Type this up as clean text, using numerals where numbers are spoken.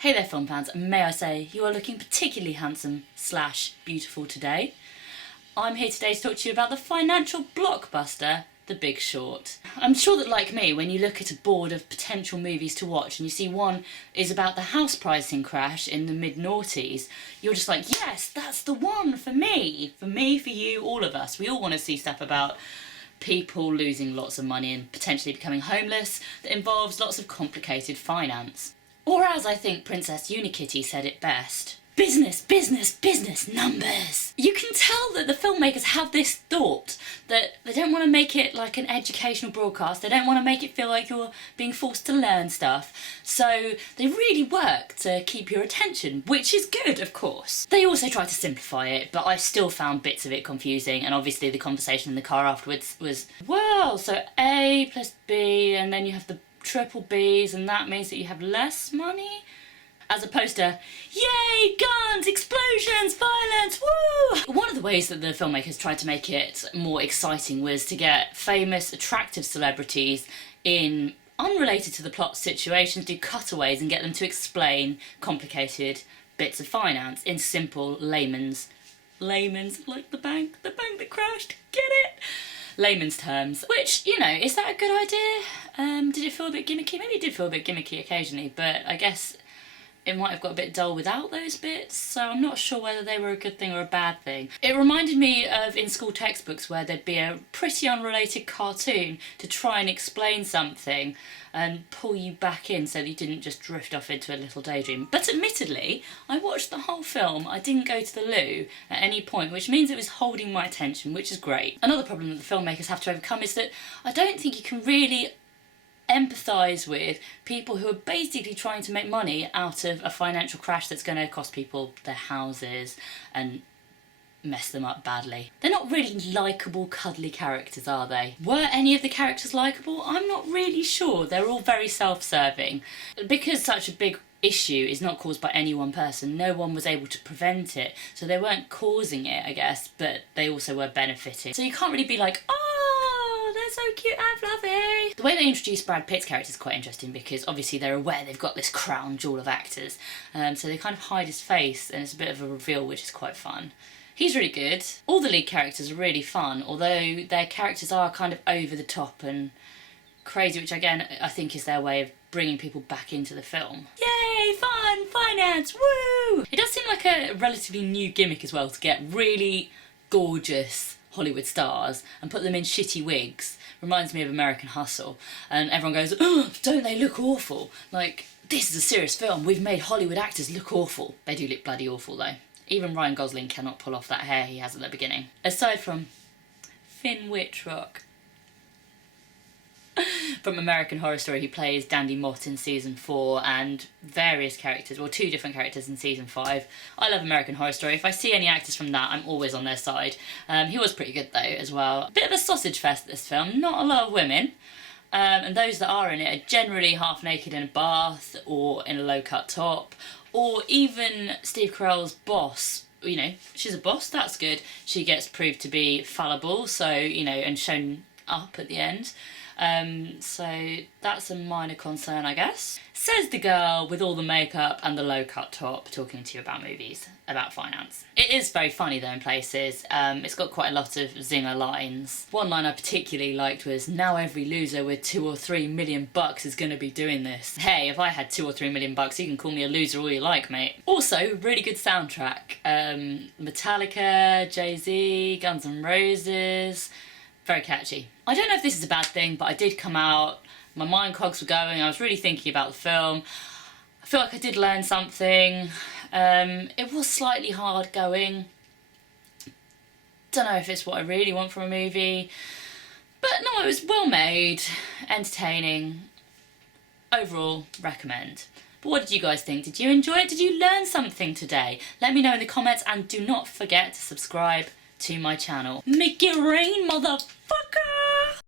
Hey there film fans, and may I say, you are looking particularly handsome / beautiful today. I'm here today to talk to you about the financial blockbuster, The Big Short. I'm sure that like me, when you look at a board of potential movies to watch and you see one is about the house pricing crash in the mid-noughties, you're just like, yes, that's the one for me. For me, for you, all of us. We all want to see stuff about people losing lots of money and potentially becoming homeless that involves lots of complicated finance. Or as I think Princess Unikitty said it best, business, business, business, numbers. You can tell that the filmmakers have this thought that they don't want to make it like an educational broadcast, they don't want to make it feel like you're being forced to learn stuff, so they really work to keep your attention, which is good, of course. They also try to simplify it, but I still found bits of it confusing, and obviously the conversation in the car afterwards was, well, so A plus B, and then you have the triple Bs, and that means that you have less money? As opposed to, yay, guns, explosions, violence, woo! One of the ways that the filmmakers tried to make it more exciting was to get famous, attractive celebrities in unrelated to the plot situations, do cutaways and get them to explain complicated bits of finance in simple layman's like the bank that crashed, get it? Layman's terms, which, you know, is that a good idea? Did it feel a bit gimmicky? Maybe it did feel a bit gimmicky occasionally, but I guess it might have got a bit dull without those bits, so I'm not sure whether they were a good thing or a bad thing. It reminded me of in school textbooks where there'd be a pretty unrelated cartoon to try and explain something and pull you back in so that you didn't just drift off into a little daydream. But admittedly, I watched the whole film. I didn't go to the loo at any point, which means it was holding my attention, which is great. Another problem that the filmmakers have to overcome is that I don't think you can really empathise with people who are basically trying to make money out of a financial crash that's going to cost people their houses and mess them up badly. They're not really likeable, cuddly characters, are they? Were any of the characters likeable? I'm not really sure. They're all very self-serving. Because such a big issue is not caused by any one person, no one was able to prevent it, so they weren't causing it, I guess, but they also were benefiting. So you can't really be like, oh, they're so cute and fluffy. The way they introduce Brad Pitt's character is quite interesting because obviously they're aware they've got this crown jewel of actors, so they kind of hide his face and it's a bit of a reveal, which is quite fun. He's really good. All the lead characters are really fun, although their characters are kind of over the top and crazy, which again I think is their way of bringing people back into the film. Yay, fun, finance, woo! It does seem like a relatively new gimmick as well to get really gorgeous Hollywood stars and put them in shitty wigs. Reminds me of American Hustle. And everyone goes, oh, don't they look awful? Like, this is a serious film, we've made Hollywood actors look awful. They do look bloody awful though. Even Ryan Gosling cannot pull off that hair he has at the beginning. Aside from Finn Wittrock from American Horror Story, who plays Dandy Mott in season 4, and various characters, well, 2 different characters in season 5. I love American Horror Story. If I see any actors from that, I'm always on their side. He was pretty good though as well. Bit of a sausage fest, this film, not a lot of women. And those that are in it are generally half naked in a bath or in a low-cut top, or even Steve Carell's boss. You know, she's a boss, that's good. She gets proved to be fallible, so, you know, and shown up at the end. So that's a minor concern, I guess. Says the girl with all the makeup and the low-cut top talking to you about movies, about finance. It is very funny though in places. It's got quite a lot of zinger lines. One line I particularly liked was, now every loser with $2 or $3 million is going to be doing this. Hey, if I had $2 or $3 million, you can call me a loser all you like, mate. Also, really good soundtrack. Metallica, Jay-Z, Guns N' Roses. Very catchy. I don't know if this is a bad thing, but I did come out, my mind cogs were going, I was really thinking about the film. I feel like I did learn something. It was slightly hard going. Don't know if it's what I really want from a movie. But no, it was well made, entertaining. Overall, recommend. But what did you guys think? Did you enjoy it? Did you learn something today? Let me know in the comments, and do not forget to subscribe to my channel. Make it rain, motherfucker!